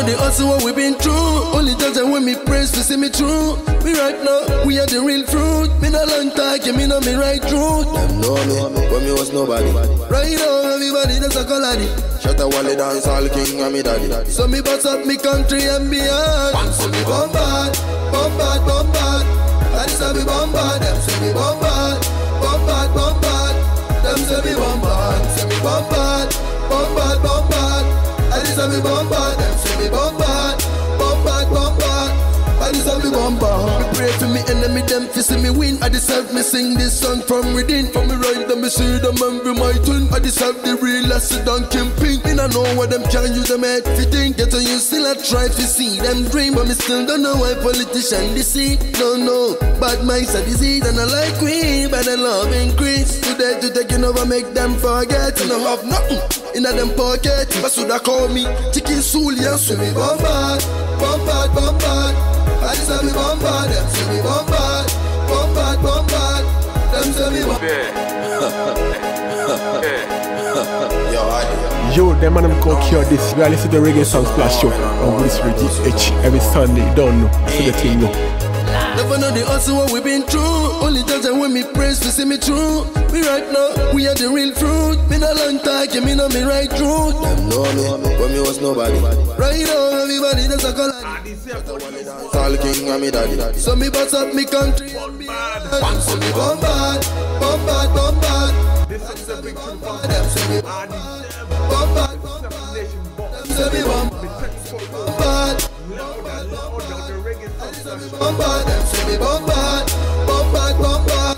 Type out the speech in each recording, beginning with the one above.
know the hustle what we been through. Only judge and when me praise to see me through. We right now, we are the real fruit. Me no long talk, me know me right truth. Them know me, when me was nobody. Right now, everybody that's a colony. Shut a wally dance, all king and me daddy. So me bust up me country and beyond. So me bombard, bombard, bombard. And so me bombard, them say me bombard, bombard, bombard. Them say me bombard, say me bombard, bombard, bombard. And so me bombard, them say me bombard, bombard, bombard. And so me bombard. Me pray for me enemy, them fi see me win. AddiSelf me sing this song from within. From me right, them me see them and be my twin. AddiSelf the real acid and kimping. Me no know what them can use them head fi think. Get on you still a try to see them dream, but me still don't know why politician deceive. No, no, bad minds are disease and I like we, but the love increase. Today to taking over make them forget. No have nothing in a them pocket. But should I call me chicken soul, yes, so me bombard, bombard, bombard. I just say me bombard, them say me bombard, bombard, bombard. Them say me bombard. Yo, them man them called Cure this. We are listening to the Reggae Sound Splash show on this Reggae every Sunday. You don't know, so the thing know. Never know the hustle what we been through. Only judge and when me praise to see me through. We right now, we are the real fruit. Me no long talk, me know me right truth. Them know me, when me was nobody. Right now, everybody that's a colony. All king and me daddy. So me bust up me country and beyond. So me bombard, bombard, bombard. This is a big tune for them. Say me bombard, bombard. Them say me bombard, bombard. Bombard, them say me bombard, bombard, bombard.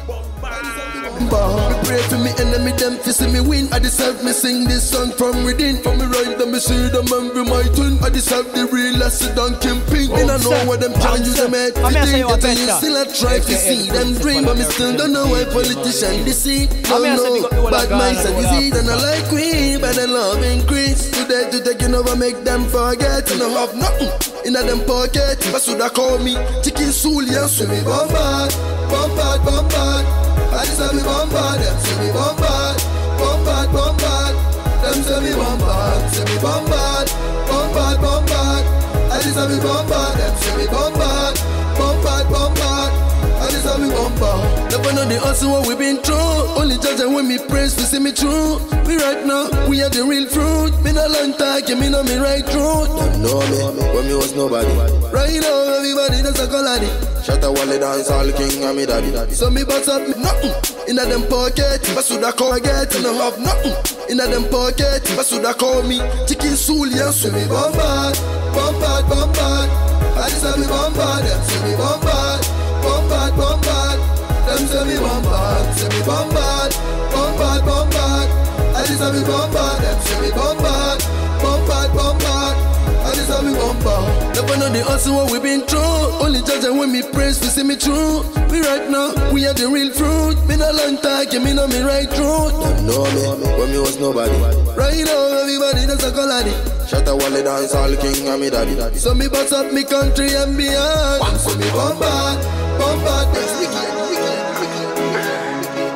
Me pray for me enemy, them fi see me win. AddiSelf me sing this song from within. From me right, them me see them and be my twin. AddiSelf the real acid and kimping. Me no know what them can use them head fi think. Get on you still a try to see them dream, but me still don't know why politician deceive. No, no, bad minds are disease and I like we, but the love increase. Today to taking over make them forget. No have nothing in a them pocket. But should I call me chicken soul, yes, so me bombard, bombard, bombard. I just say me bombard, them say me bombard, bombard, bombard. Them say me bombard, say me bombard, bombard, bombard. I just say me bombard, them say me bombard, bombard, bombard. I just say me bombard. Never know the hustle what we been through. Only judge and when me praise to see me through. We right now, we are the real fruit. Me no long talk, me know me right truth. Them know me, when me was nobody. Right now, everybody that's a colony. Shut a wally dance, all king and me daddy. So me bust up nothing in a them pocket. But should I call get? No have nothing in a them pocket. But should I call me chicken soul, yes, so me bombard, bombard, bombard. I just say me bombard, them say me bombard, bombard, bombard. Them say me bombard, say me bombard, bombard, bombard. I just say me bombard, them say me bombard, bombard, bombard. I just say me bombard. Never know the hustle what we been through. Only judge and when me praise to see me through. We right now, we are the real fruit. Me no long talk, me know me right truth. Them know me, when me was nobody. Right now, everybody that's a colony. Shut a wally dance, all king and me daddy. So me bust up me country and beyond. So me bombard, bombard.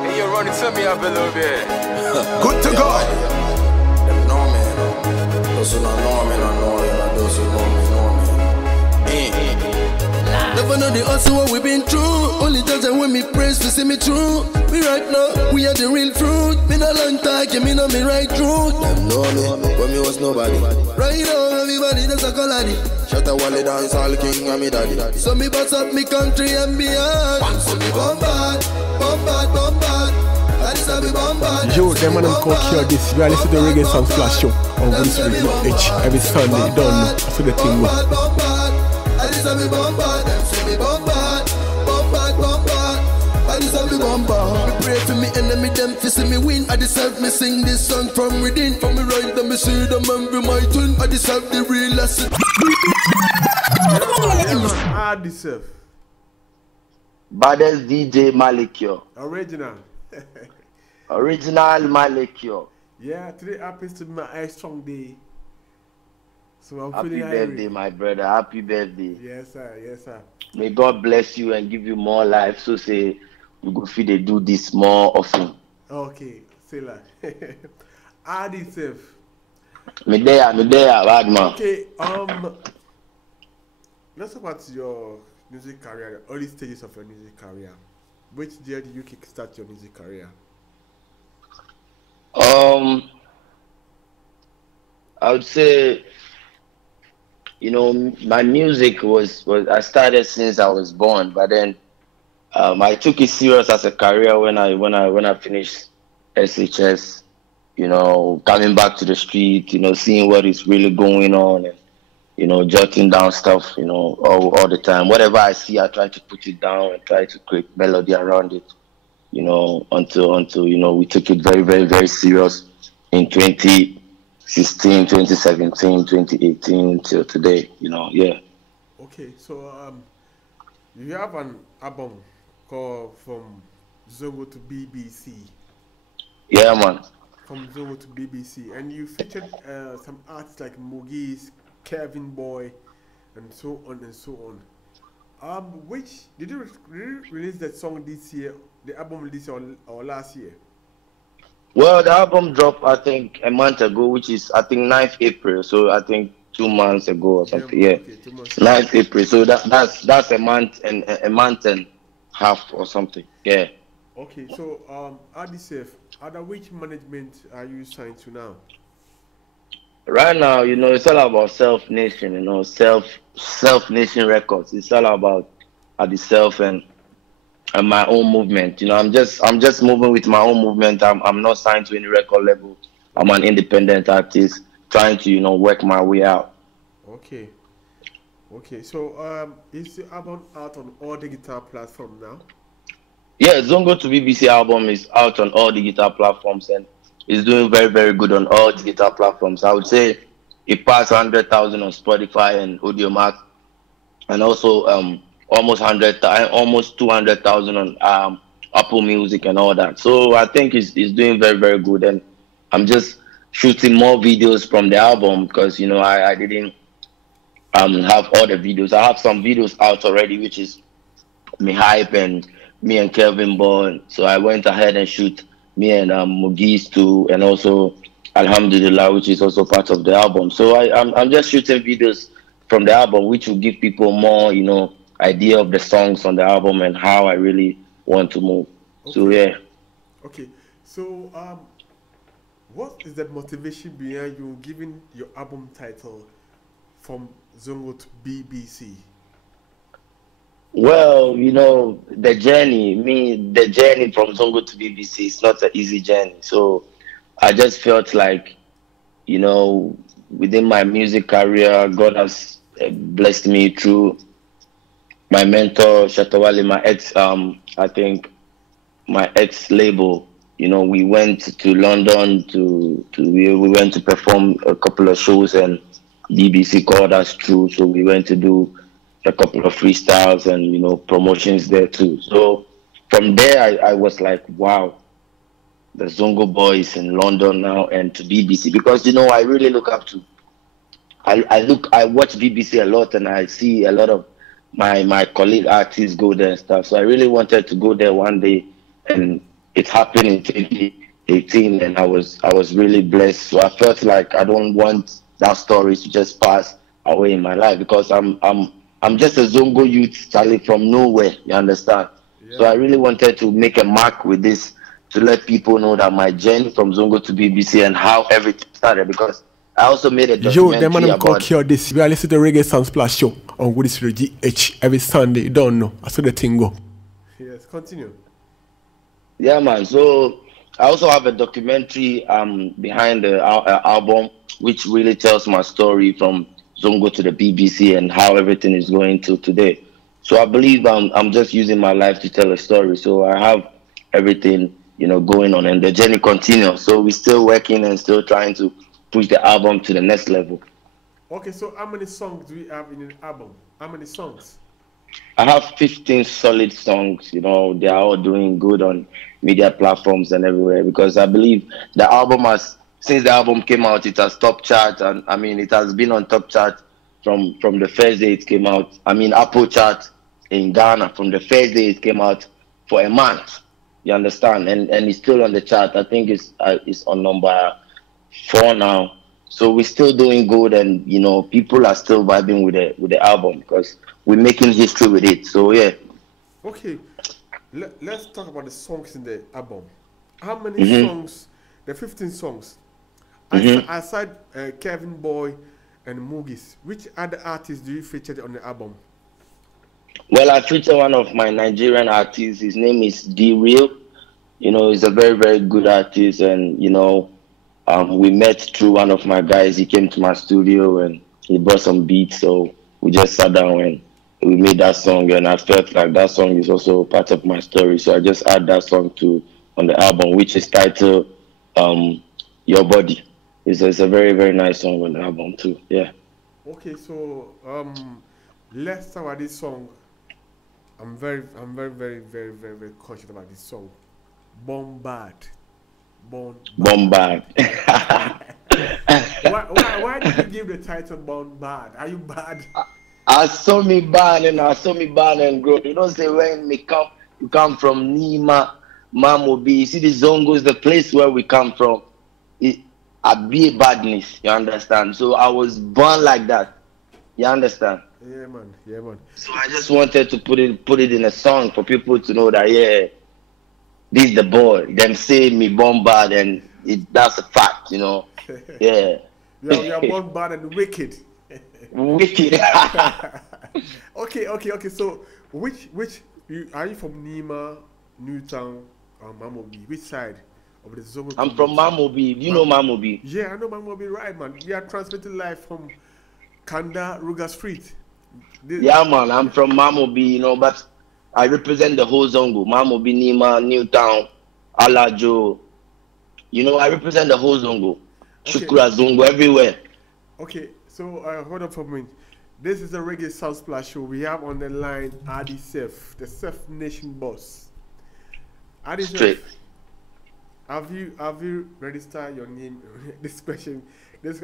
Hey, you're running to me up a little bit. Good to go. Them know me, those who don't know me, don't know you. Those who know me, know me. Never know the hustle what we been through. Only judge and when me praise to see me through. We right now, we are the real fruit. Me no long talk, me know me right truth. Them know me, when me was nobody. Right now, everybody that's a colony. Shut a wally dance, all king and me daddy. So me bust up me country and beyond. So me bombard, bombard, bombard. I just say me bombard. Yo, them man them called Cure this. We are listening to the Reggae Sound Splash show on this Reggae every Sunday. You don't know, so the thing know. I just say me bombard, them say me bombard, bombard, bombard. I just say me bombard. Me pray for me enemy, them fi see me win. AddiSelf me sing this song from within. From me right, them me see them and be my twin. AddiSelf the real acid. AddiSelf. Baddest DJ Djmarleycure. Original. Original Djmarleycure. Yeah, today happens to be my strong day. So I'm Happy feeling birthday, irate. my brother. Happy birthday. Yes, sir. Yes, sir. May God bless you and give you more life. So say you go feel they do this more often. Okay, say that. AddiSelf. Me there, bad man. Okay, let's talk about your music career, the early stages of your music career. Which year did you kickstart your music career? I would say, my music was I started since I was born, but then I took it serious as a career when I finished SHS. Coming back to the street, seeing what is really going on, and jotting down stuff, all the time. Whatever I see, I try to put it down and try to create melody around it, until we took it very, very, very serious in 2016, 2017, 2018 till today. Yeah. Okay, so you have an album called From Zongo to BBC. Yeah, man. From Zongo to BBC, and you featured some artists like Mogis, Kevin Boy, and so on and so on. Which did you release that song this year, the album this year or last year? Well, the album dropped I think a month ago, which is I think 9th April. So I think 2 months ago or something. Yeah, okay, 2 months. 9th April. So that's a month and half or something. Yeah. Okay, so AddiSelf, under which management are you signed to now? Right now, it's all about Self Nation, Self Nation Records. It's all about AddiSelf and my own movement. I'm just moving with my own movement. I'm not signed to any record label. I'm an independent artist trying to, work my way out. Okay. Okay, so is the album out on all digital platforms now? Yeah, Zongo to BBC album is out on all digital platforms and it's doing very, very good on all digital platforms. I would say it passed 100,000 on Spotify and Audiomack, and also almost 200,000 on Apple Music and all that. So I think it's doing very, very good, and I'm just shooting more videos from the album because I didn't have all the videos. I have some videos out already, which is me hype and me and Kevin Boy. So I went ahead and shoot me and Mogis too, and also Alhamdulillah, which is also part of the album. So I'm just shooting videos from the album, which will give people more, idea of the songs on the album and how I really want to move. Okay. So yeah. Okay. So what is the motivation behind you giving your album title From Zongo to BBC? Well, the journey from Zongo to BBC is not an easy journey. So I just felt like, within my music career, God has blessed me through my mentor, Shatawale, my ex, I think my ex label. We went to London we went to perform a couple of shows and BBC called us through. So we went to do a couple of freestyles and promotions there too. So from there I was like, wow, the Zongo boys in London now and to BBC, because I really look up to I watch BBC a lot and I see a lot of my colleague artists go there and stuff. So I really wanted to go there one day, and it happened in 2018 and I was really blessed. So I felt like I don't want that story to just pass away in my life, because I'm just a Zongo youth, Charlie, from nowhere, you understand? Yeah. So I really wanted to make a mark with this to let people know that my journey from Zongo to BBC and how everything started, because I also made a documentary the man called Cure this. We are listening to Reggae Sound Splash show on AddiSelf Gh every Sunday. You don't know. I saw the thing go. Yes, continue. Yeah, man. So I also have a documentary behind the album, which really tells my story from Zongo to the BBC and how everything is going to today. So I believe I'm just using my life to tell a story. So I have everything, going on, and the journey continues. So we're still working and still trying to push the album to the next level. Okay, so how many songs do we have in an album? How many songs? I have 15 solid songs. They are all doing good on media platforms and everywhere, because I believe the album since the album came out, it has top chart, and it has been on top chart from the first day it came out. Apple chart in Ghana from the first day it came out for a month. You understand? And it's still on the chart. I think it's on number 4 now So we're still doing good, and you know, people are still vibing with the album because we're making history with it. So yeah. Okay, let's talk about the songs in the album. How many Mhm. songs? The 15 songs. Mhm. Aside Kevin Boy and Moogis, which other artists do you feature on the album? Well, I feature one of my Nigerian artists. His name is D Real. You know, he's a very, very good artist, and you know, we met through one of my guys. He came to my studio and he brought some beats, so we just sat down and we made that song. And I felt like that song is also part of my story, so I just add that song to on the album, which is titled "Your Body." It's a very, very nice song on the album too. Yeah. Okay, so let's talk about this song. I'm very cautious about this song. Bombard. Bombard. Bombard. Why did you give the title Bombard? Are you bad? I saw me ban and grow. You don't say when me come, you come from Nima, Mamobi. You see the Zongo is the place where we come from. It, I be a badness, you understand? So I was born like that. You understand? Yeah, man. Yeah, man. So I just wanted to put it in a song for people to know that yeah, this the boy. Them say me bombard and that's a fact, you know. Yeah. You're Bombard and wicked. Wicked. Okay. So, are you from Nima, Newtown, or Mamobi? Which side of the Zongo? I'm from Mamobi. Do you know Mamobi? Yeah, I know Mamobi, right, man. We are transmitting live from Kanda Ruga Street. Yeah, man. I'm from Mamobi, you know, but I represent the whole Zongo. Mamobi, Nima, Newtown, Alajo. You know, I represent the whole Zongo. Okay. Shukura, Zongo, everywhere. Okay, so hold up for a minute. This is a Reggae Sound Splash show. We have on the line AddiSelf, the Self Nation boss. AddiSelf, Straight. have you registered your name?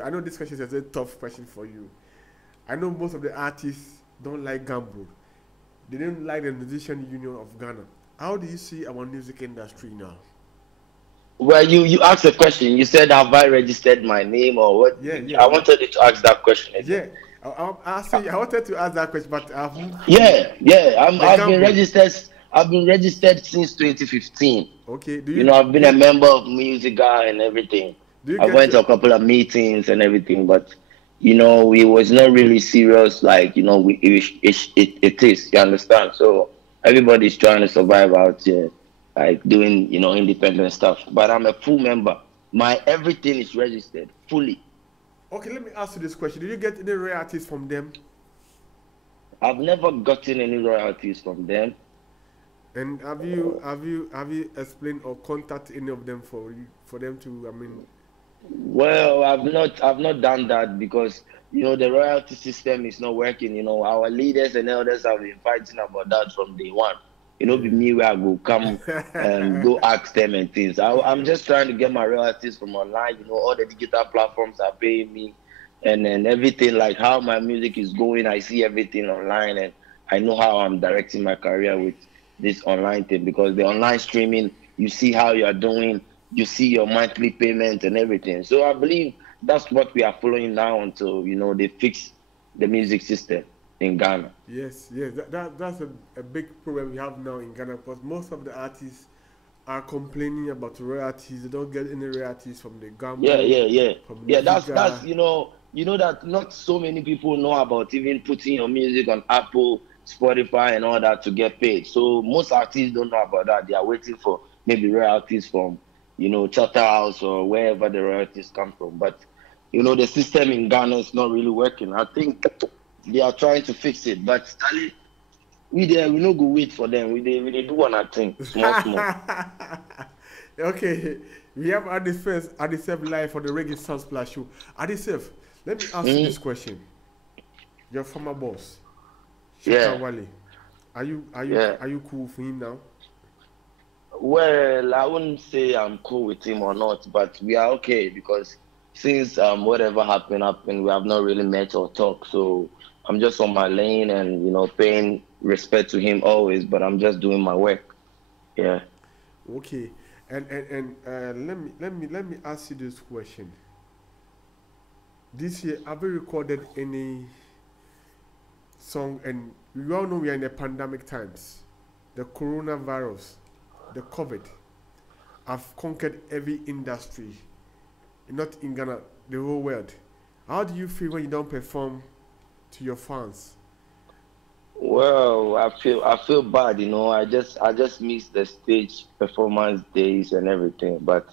I know this question is a tough question for you. I know most of the artists don't like gamble. They don't like the Musician Union of Ghana. How do you see our music industry now? Well, you asked a question. You said, have I registered my name or what? Yeah. I wanted you to ask that question again. Yeah, I wanted to ask that question, but I've I've been registered since 2015. Okay, I've been a member of Music Guy and everything. I went to a couple of meetings and everything, but you know, it was not really serious. Like you know, it is. You understand? So everybody's trying to survive out here, like doing independent stuff. But I'm a full member. My everything is registered fully. Okay, let me ask you this question: did you get any royalties from them? I've never gotten any royalties from them. And have you explained or contacted any of them for them to? I mean. Well, I've not done that because the royalty system is not working. Our leaders and elders have been fighting about that from day one. Be me where I go come and go ask them and things. I'm just trying to get my royalties from online. All the digital platforms are paying me, and then everything like how my music is going. I see everything online, and I know how I'm directing my career with this online thing because the online streaming, you see how you are doing. You see your monthly payment and everything. So I believe that's what we are following now until they fix the music system in Ghana. Yes. That's a big problem we have now in Ghana because most of the artists are complaining about royalties. They don't get any royalties from the government. Yeah. That's that not so many people know about even putting your music on Apple, Spotify, and all that to get paid. So most artists don't know about that. They are waiting for maybe royalties from Charterhouse or wherever the royalties come from. But, the system in Ghana is not really working. I think they are trying to fix it. But, Stanley, we no go wait for them. We do one thing, small. Okay, we have AddiSelf live for the Reggae Sound Splash show. AddiSelf, let me ask you this question. Your former boss, Wale, are you cool for him now? Well, I wouldn't say I'm cool with him or not, but we are okay because since whatever happened, we have not really met or talked. So I'm just on my lane and paying respect to him always, but I'm just doing my work. Yeah. Okay, and let me ask you this question. this year, have you recorded any song? And we all know we are in the pandemic times. The coronavirus, the COVID, have conquered every industry, not in Ghana, the whole world. How do you feel when you don't perform to your fans? Well, I feel bad, you know. I just miss the stage performance days and everything, but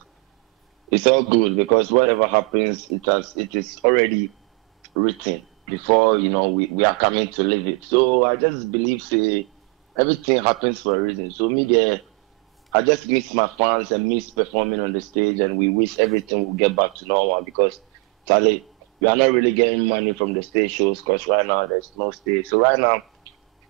it's all good because whatever happens, it is already written before, you know, we are coming to live it. So I just believe say everything happens for a reason. So me there, I just miss my fans and miss performing on the stage, and we wish everything will get back to normal because Charlie, we are not really getting money from the stage shows because right now there's no stage. So right now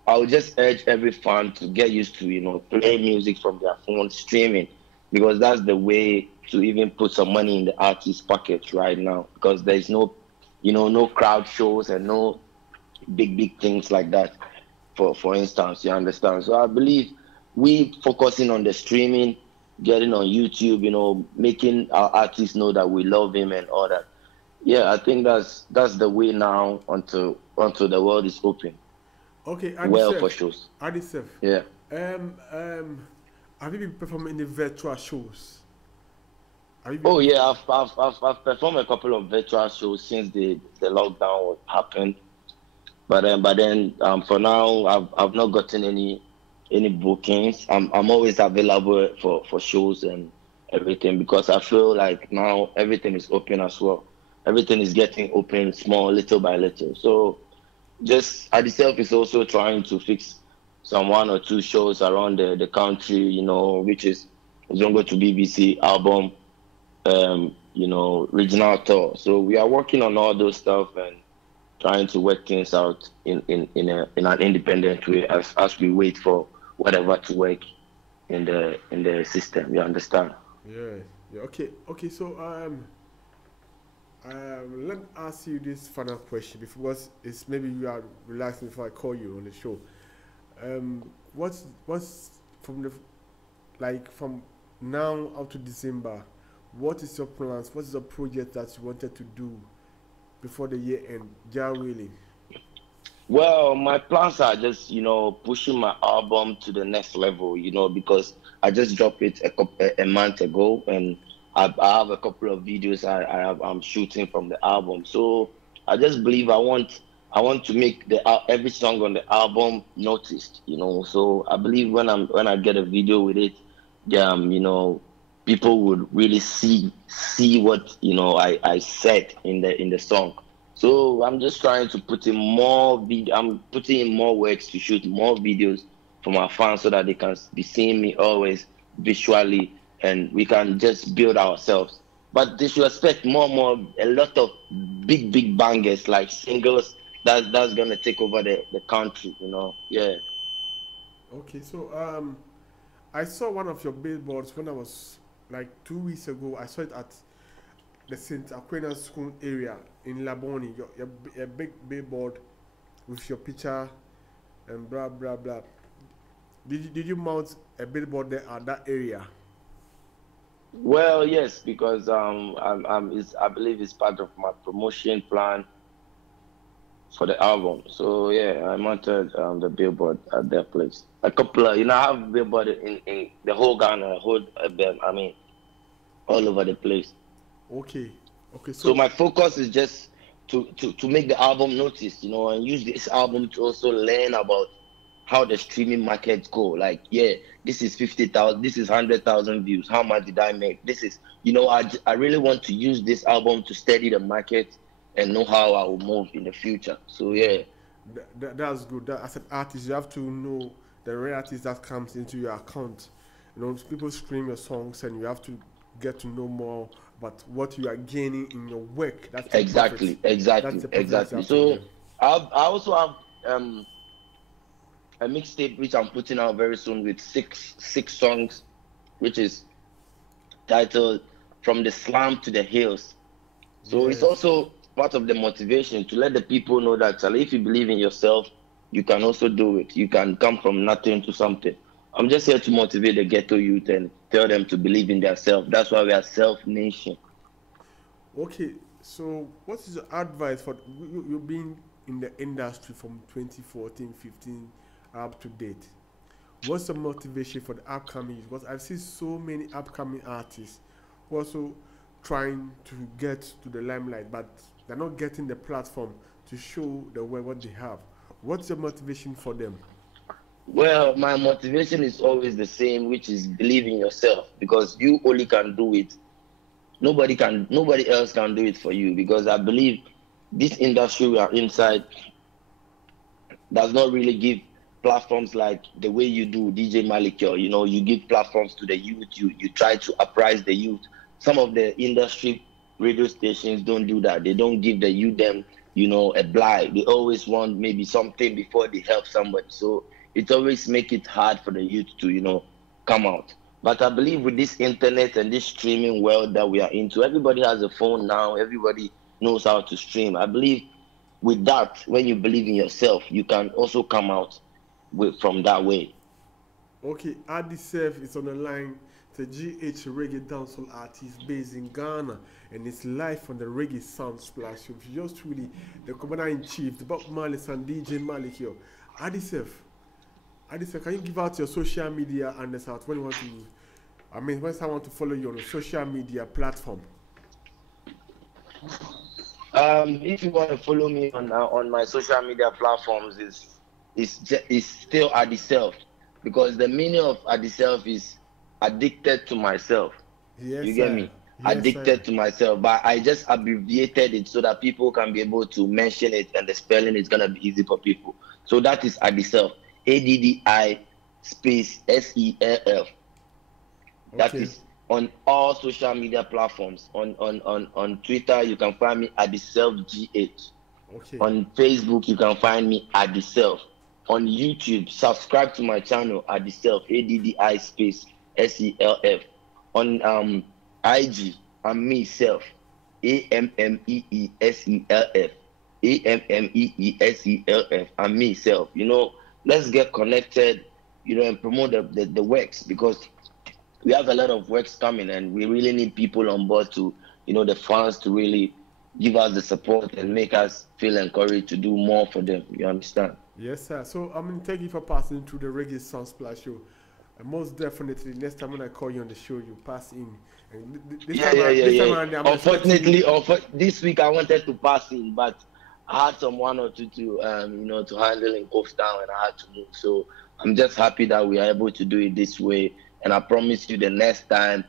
I would just urge every fan to get used to, you know, playing music from their phone, streaming, because that's the way to even put some money in the artist pocket right now. Because there's no, you know, no crowd shows and no big things like that. For instance, you understand. So I believe we focusing on the streaming, getting on YouTube, you know, making our artists know that we love him and all that. Yeah, I think that's the way now until the world is open. Okay, well, for shows. AddiSelf. Yeah. Have you been performing any virtual shows? Oh yeah, I've performed a couple of virtual shows since the lockdown happened. But then for now I've not gotten any bookings. I'm always available for shows and everything because I feel like now everything is open as well. Everything is getting open small, little by little. So just AddiSelf is also trying to fix some 1 or 2 shows around the country, you know, which is Zongo to BBC album, you know, regional tour. So we are working on all those stuff and trying to work things out in an independent way as we wait for whatever to work in the system. You understand? Yeah. Okay. So let me ask you this final question because it's maybe you are relaxing before I call you on the show. What's from from now up to December? What is your plans? What is the project that you wanted to do before the year end? Djmarley. Well, my plans are just, you know, pushing my album to the next level, you know, because I just dropped it a month ago, and I have a couple of videos I'm shooting from the album. So I just believe I want to make every song on the album noticed, you know. So I believe when I get a video with it, you know, people would really see what, you know, I said in the song. So I'm just trying to put in more video. I'm putting in more works to shoot more videos for my fans so that they can be seeing me always visually, and we can just build ourselves. But they should expect a lot of big bangers, like singles that's gonna take over the country, you know. Yeah. Okay, so I saw one of your billboards when I was like 2 weeks ago. I saw it at the St. Aquinas School area in Laboni. Your big billboard with your picture and blah blah blah. Did you mount a billboard there at that area? Well, yes, because I believe it's part of my promotion plan for the album. So yeah, I mounted the billboard at that place. A couple of, you know, I have billboard in the whole Ghana, all over the place. Okay. So my focus is just to make the album noticed, you know, and use this album to also learn about how the streaming markets go. Like, yeah, this is 50,000, this is 100,000 views. How much did I make? This is, you know, I really want to use this album to study the market and know how I will move in the future. So yeah. That's good. As an artist, you have to know the royalties that comes into your account. You know, people stream your songs, and you have to get to know more about what you are gaining in your work. That's exactly. So I also have a mixtape which I'm putting out very soon with six songs, which is titled "From the Slum to the Hills." So It's also part of the motivation to let the people know that if you believe in yourself, you can also do it. You can come from nothing to something. I'm just here to motivate the ghetto youth and tell them to believe in themselves. That's why we are Self Nation. Okay, So, what is your advice for you being in the industry from 2014, 15 up to date? What's the motivation for the upcoming? Because I've seen so many upcoming artists who also trying to get to the limelight, but they're not getting the platform to show the world what they have. What's your motivation for them? Well, my motivation is always the same, which is believe in yourself, because you only can do it. Nobody else can do it for you, because I believe this industry we are inside does not really give platforms like the way you do Djmarleycure. You know, you give platforms to the youth, you try to apprise the youth. Some of the industry radio stations don't do that. They don't give the youth them, you know, a blight. They always want maybe something before they help somebody. So it always make it hard for the youth to, you know, come out. But I believe with this internet and this streaming world that we are into, everybody has a phone now, everybody knows how to stream. I believe with that, when you believe in yourself, you can also come out from that way. Okay, AddiSelf is on the line. The GH reggae dancehall artist based in Ghana, and it's live on the Reggae Sound Splash. If you just really the commander-in-chief, the Bob Marley and Djmarleycure. AddiSelf, can you give out your social media and this out when you want to? When someone want to follow you on a social media platform. If you want to follow me on my social media platforms, is still AddiSelf, because the meaning of AddiSelf is addicted to myself. Yes, you get me? Yes, addicted to myself, but I just abbreviated it so that people can be able to mention it, and the spelling is gonna be easy for people. So that is AddiSelf, ADDI space SELF. That is on all social media platforms. On Twitter, you can find me AddiSelf GH. Okay. On Facebook, you can find me AddiSelf. On YouTube, subscribe to my channel AddiSelf, ADDI space SELF. On IG, I'm myself, AMMEESELF, AMMEESELF. I'm myself. You know, let's get connected, you know, and promote the works, because we have a lot of works coming, and we really need people on board to, you know, the fans to really give us the support and make us feel encouraged to do more for them. You understand? Yes, sir. So thank you for passing through the Reggae Sound Splash show. And most definitely, next time when I call you on the show, you pass in. And Unfortunately, this week I wanted to pass in, but I had some one or two to you know, to handle in Coast Town, and I had to move. So I'm just happy that we are able to do it this way. And I promise you, the next time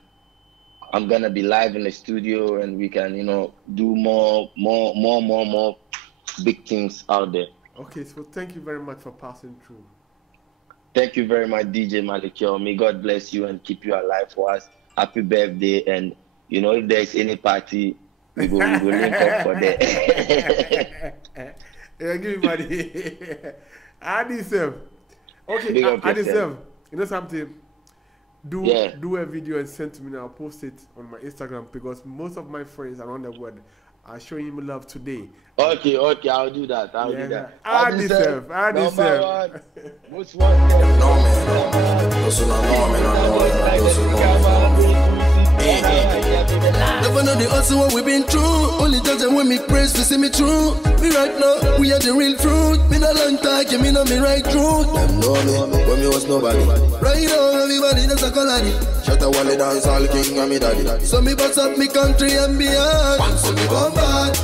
I'm gonna be live in the studio, and we can, you know, do more big things out there. Okay, so thank you very much for passing through. Thank you very much, Djmarleycure. May God bless you and keep you alive for us. Happy birthday, and you know, if there's any party, we go link up for that. Yeah, give me money. AddiSelf. Okay, AddiSelf. You know something? Do a video and send to me, and I'll post it on my Instagram, because most of my friends around the world are showing me love today. Okay, I'll do that. I'll do that. AddiSelf. Which one? No, man. Those who don't know me, those who know me. Never know the hustle what we've been through. Only judge when me praise to see me through. Me right now, we are the real fruit. Been a long time, me know me right through. Them know me, when me was nobody. Right now, everybody that's a colony. Shut up, Wally dance, all king and me daddy. So me bust up me country and beyond. So me bombard.